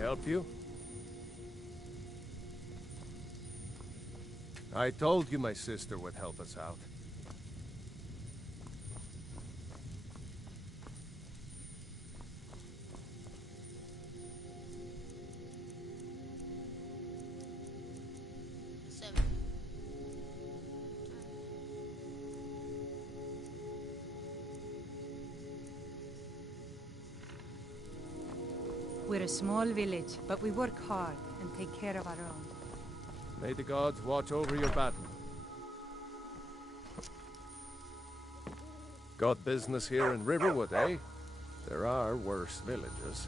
help you? I told you my sister would help us out. We're a small village, but we work hard and take care of our own. May the gods watch over your battle. Got business here in Riverwood, eh? There are worse villages.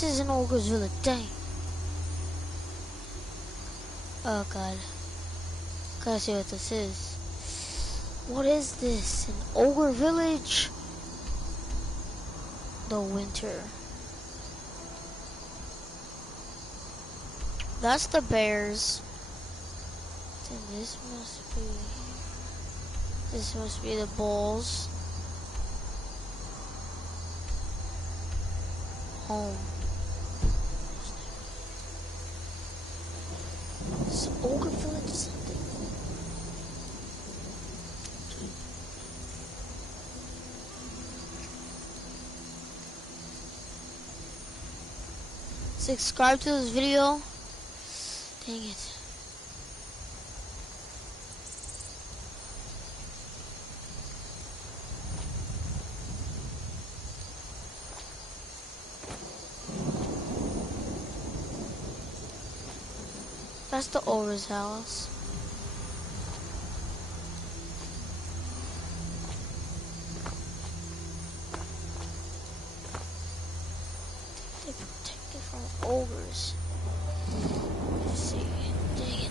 This is an ogre's village. Dang. Oh god. Gotta see what this is. What is this? An ogre village? The winter. That's the bears. Then this must be the bulls. Home. This ogre village is something. Subscribe to this video. Dang it. That's the ogre's house. They protect it from ogres. Let's see. Dang it.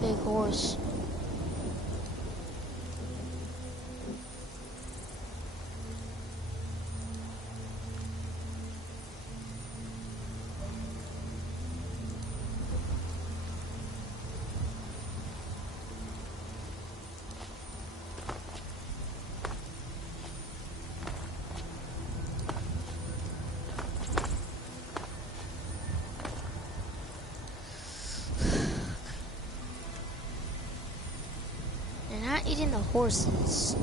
Big horse. They're not eating the horses.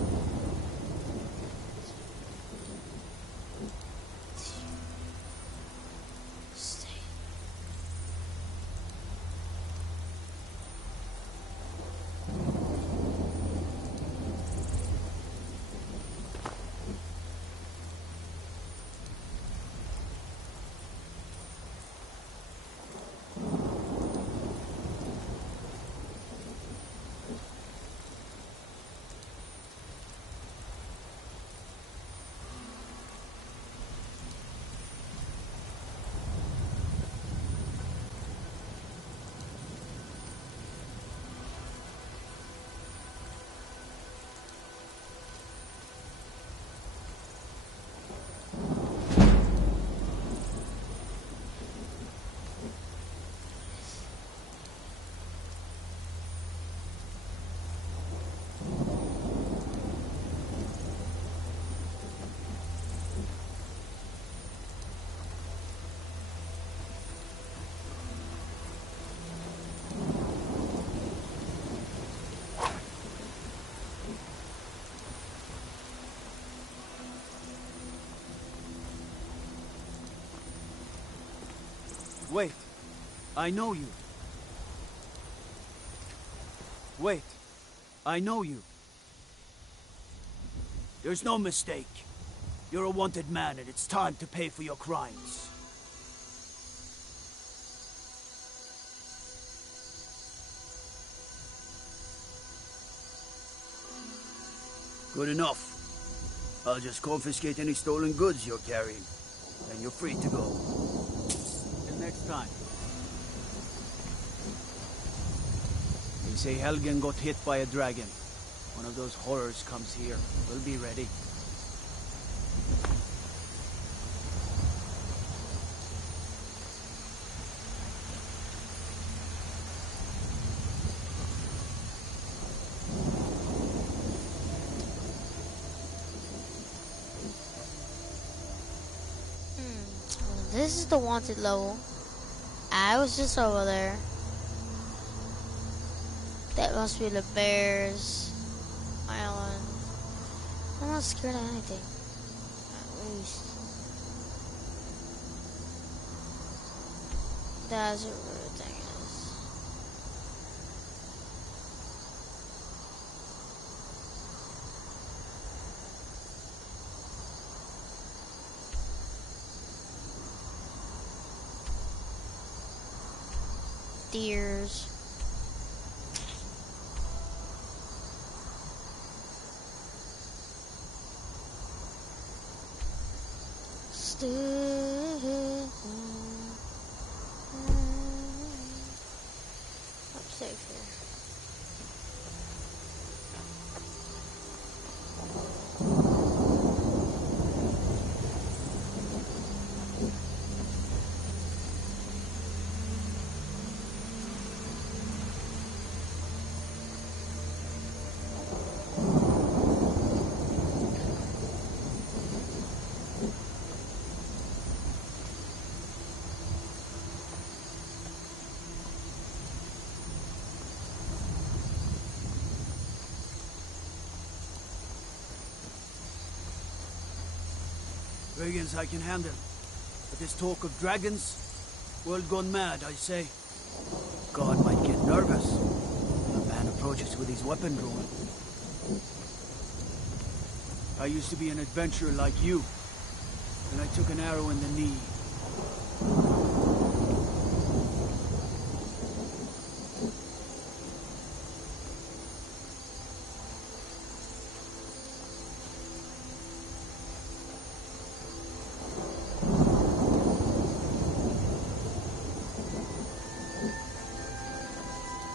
Wait, I know you. Wait, I know you. There's no mistake. You're a wanted man and it's time to pay for your crimes. Good enough. I'll just confiscate any stolen goods you're carrying, and you're free to go. Till next time. They say Helgen got hit by a dragon. One of those horrors comes here. We'll be ready. This is the wanted level. I was just over there. That must be the bears island. I'm not scared of anything. At least. That's what the thing is. Deers. I'm safe here. Dragons I can handle. But this talk of dragons, world gone mad, I say. God might get nervous. A man approaches with his weapon drawn. I used to be an adventurer like you, and I took an arrow in the knee.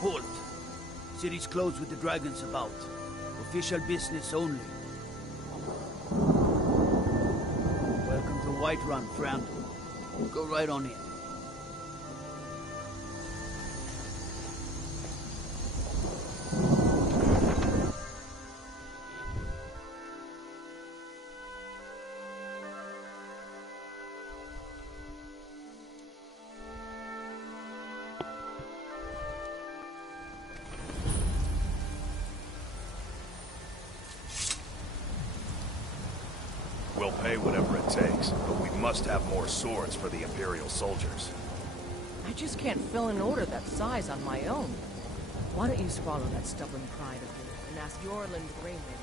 Halt! City's closed with the dragons about. Official business only. Welcome to Whiterun, friend. Go right on in. We'll pay whatever it takes, but we must have more swords for the Imperial soldiers. I just can't fill an order that size on my own. Why don't you swallow that stubborn pride of yours and ask Yorland Greyman?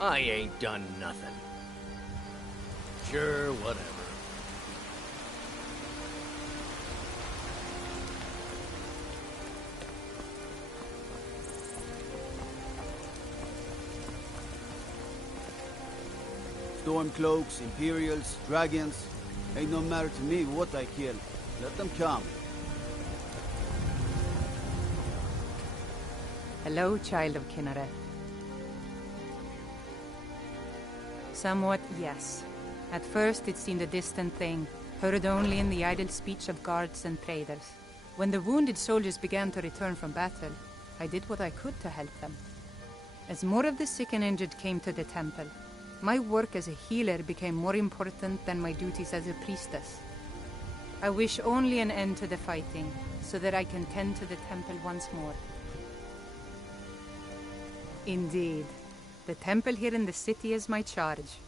I ain't done nothing. Sure, whatever. Stormcloaks, Imperials, dragons. Ain't no matter to me what I kill. Let them come. Hello, child of Kinneret. Somewhat, yes. At first it seemed a distant thing, heard only in the idle speech of guards and traders. When the wounded soldiers began to return from battle, I did what I could to help them. As more of the sick and injured came to the temple, my work as a healer became more important than my duties as a priestess. I wish only an end to the fighting, so that I can tend to the temple once more. Indeed, the temple here in the city is my charge.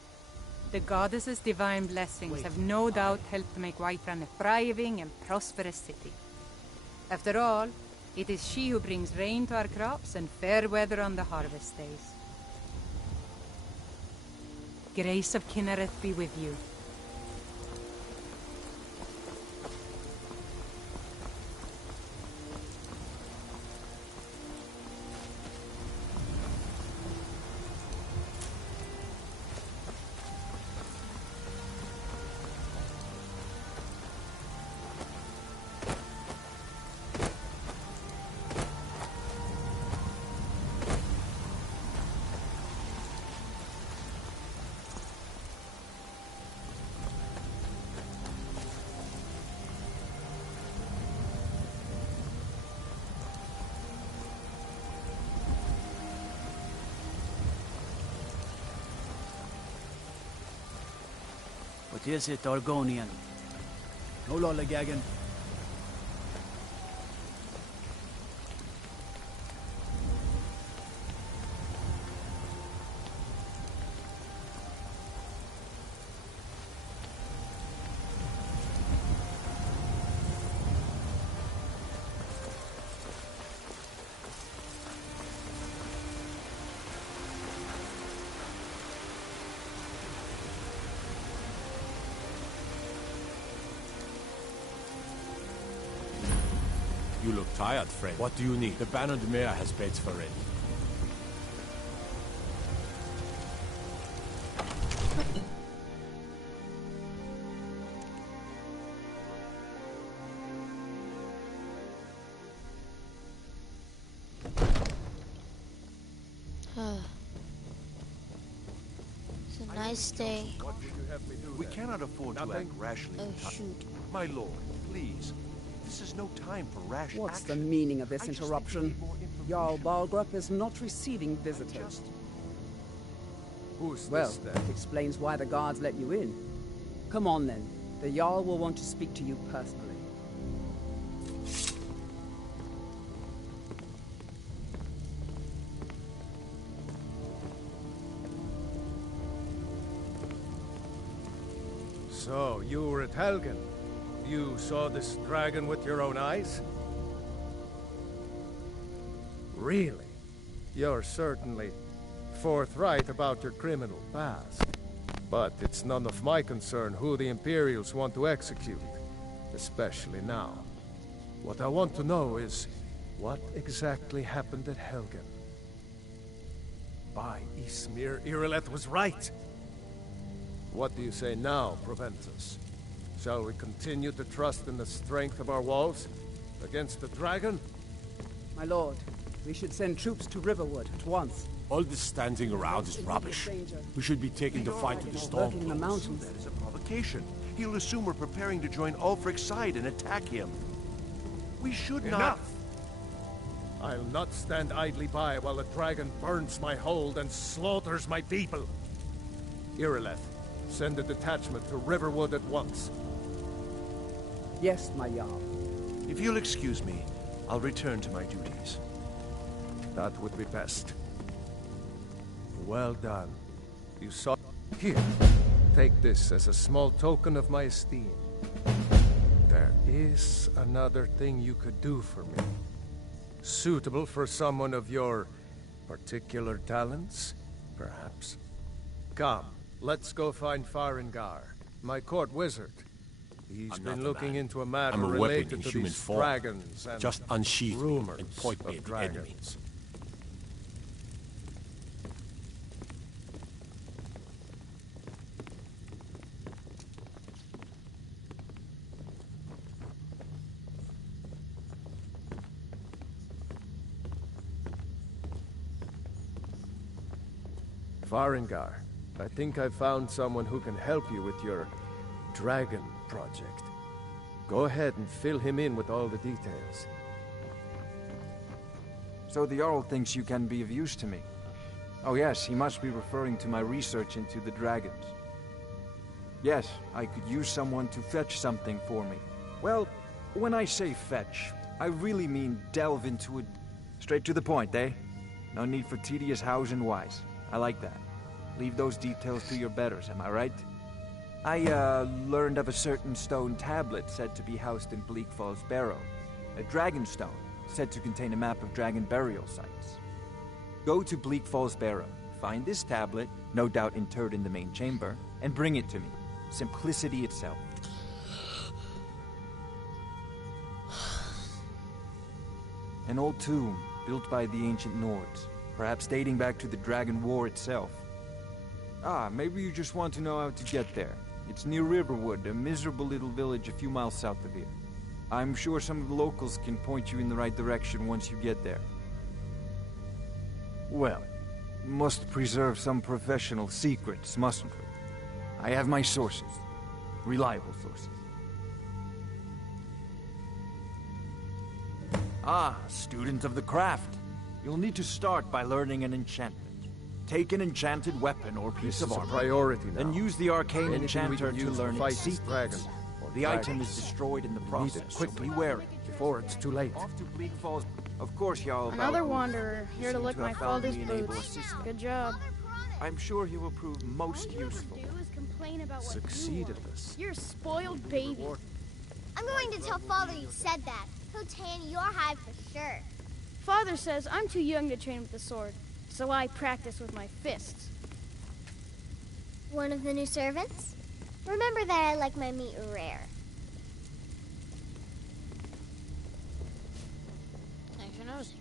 The goddess's divine blessings have no doubt helped make Whiterun a thriving and prosperous city. After all, it is she who brings rain to our crops and fair weather on the harvest days. Grace of Kinneret be with you. What is it, Argonian? No lollygagging. You look tired, friend. What do you need? The Bannered Mare has beds for it. It's a nice day. What would you have me do We then? cannot afford to Nothing? act rashly. Oh shoot. My lord, please. This is no time for rash What's the action. meaning of this I just think we interruption? need more information. Jarl Balgrup is not receiving visitors. Who's Well, this then? that explains why the guards let you in. Come on then. The Jarl will want to speak to you personally. So, you were at Helgen. You saw this dragon with your own eyes? Really? You're certainly forthright about your criminal past. But it's none of my concern who the Imperials want to execute, especially now. What I want to know is, what exactly happened at Helgen? By Ysmir, Irileth was right! What do you say now, Proventus? Shall we continue to trust in the strength of our walls against the dragon? My lord, we should send troops to Riverwood at once. All this standing around is rubbish. We should be taking the fight to the Lurking in the Stormcloaks. mountains. That is a provocation. He'll assume we're preparing to join Ulfric's side and attack him. We should not... Enough! I'll not stand idly by while the dragon burns my hold and slaughters my people. Irileth, send a detachment to Riverwood at once. Yes, my Jarl. If you'll excuse me, I'll return to my duties. That would be best. Well done. You saw... Here, take this as a small token of my esteem. There is another thing you could do for me. Suitable for someone of your particular talents, perhaps. Come, let's go find Farengar, my court wizard. He's I'm been not a looking man. into a matter I'm a weapon related in to human these form. dragons and Just unsheath me rumors and point me of at the enemy. dragons. Farengar, I think I've found someone who can help you with your dragon project. Go ahead and fill him in with all the details. So the Jarl thinks you can be of use to me. Oh yes, he must be referring to my research into the dragons. Yes, I could use someone to fetch something for me. Well, when I say fetch, I really mean delve into it. Straight to the point, eh? No need for tedious hows and whys. I like that. Leave those details to your betters, am I right? I, learned of a certain stone tablet said to be housed in Bleak Falls Barrow. A dragon stone, said to contain a map of dragon burial sites. Go to Bleak Falls Barrow, find this tablet, no doubt interred in the main chamber, and bring it to me. Simplicity itself. An old tomb, built by the ancient Nords, perhaps dating back to the Dragon War itself. Ah, maybe you just want to know how to get there. It's near Riverwood, a miserable little village a few miles south of here. I'm sure some of the locals can point you in the right direction once you get there. Well, must preserve some professional secrets, mustn't we? I have my sources. Reliable sources. Ah, student of the craft. You'll need to start by learning an enchantment. Take an enchanted weapon or piece This of is a armor. priority now. Then use the arcane Anything we enchanter can to use learn fight its this secrets. dragon. Or The item dragons. is destroyed in the Need it process, so quickly. be wary. Before it's too late. Off to Bleak Falls. Of course, Jarl. Another Valkyrie. wanderer, You here to seem lick to my have found father's me an able boots. assistant. Good job. I'm sure he will prove most useful. Succeed at this. You're a spoiled baby. I'm going to tell Father you said that. He'll tan your hide for sure. Father says I'm too young to train with the sword, so I practice with my fists. One of the new servants? Remember that I like my meat rare. Thanks for nosing.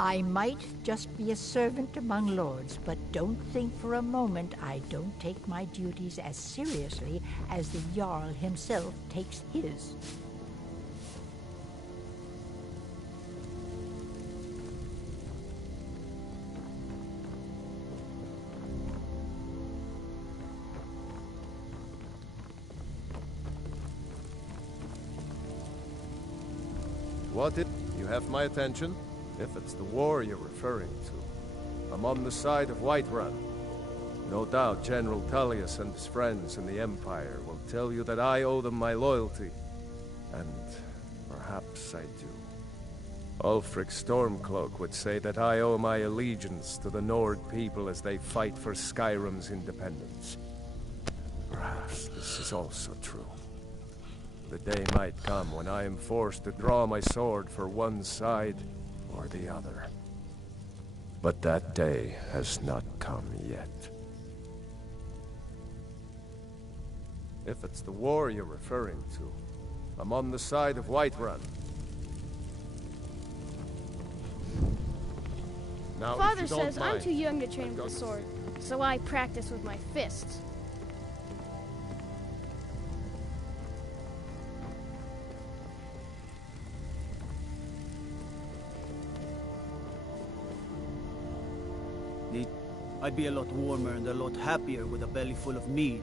I might just be a servant among lords, but don't think for a moment I don't take my duties as seriously as the Jarl himself takes his. What it? You have my attention? If it's the war you're referring to, I'm on the side of Whiterun. No doubt General Tullius and his friends in the Empire will tell you that I owe them my loyalty. And perhaps I do. Ulfric Stormcloak would say that I owe my allegiance to the Nord people as they fight for Skyrim's independence. Perhaps this is also true. The day might come when I am forced to draw my sword for one side or the other. But that day has not come yet. If it's the war you're referring to, I'm on the side of Whiterun. Now, Father if you don't says I'm mind, too young to train with the sword, so I practice with my fists. I'd be a lot warmer and a lot happier with a belly full of mead.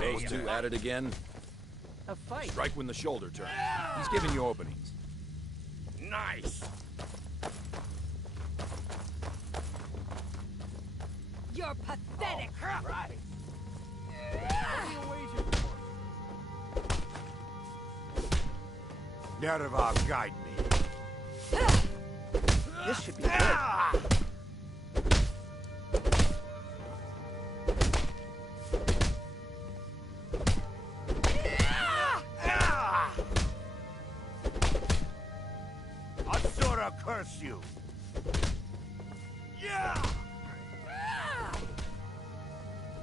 Those two at it again? A fight. Strike when the shoulder turns. He's giving you openings. Nice! You're pathetic! Right. Nerva, guide me. This should be good. Asura curse you! Yeah!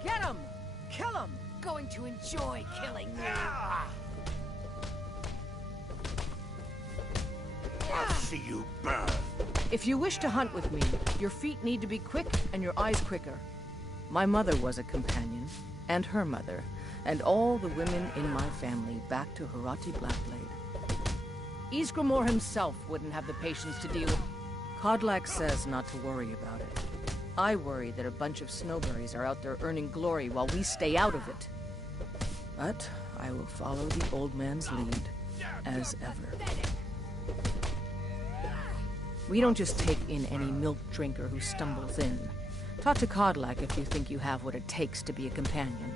Get him! Kill him! Going to enjoy killing you. I'll see you burn. If you wish to hunt with me, your feet need to be quick and your eyes quicker. My mother was a companion, and her mother, and all the women in my family back to Harati Blackblade. Ysgramor himself wouldn't have the patience to deal with. Kodlak says not to worry about it. I worry that a bunch of snowberries are out there earning glory while we stay out of it. But I will follow the old man's lead, as ever. We don't just take in any milk drinker who stumbles in. Talk to Kodlak if you think you have what it takes to be a companion.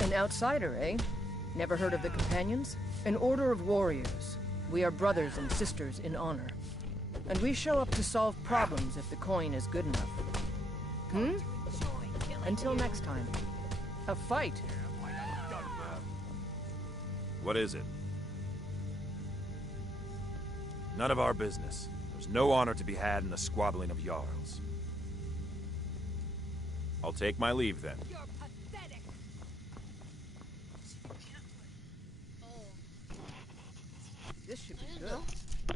An outsider, eh? Never heard of the Companions? An order of warriors. We are brothers and sisters in honor. And we show up to solve problems if the coin is good enough. Until next time. A fight. What is it? None of our business. There's no honor to be had in the squabbling of Jarls. I'll take my leave then. You're pathetic. This should be good.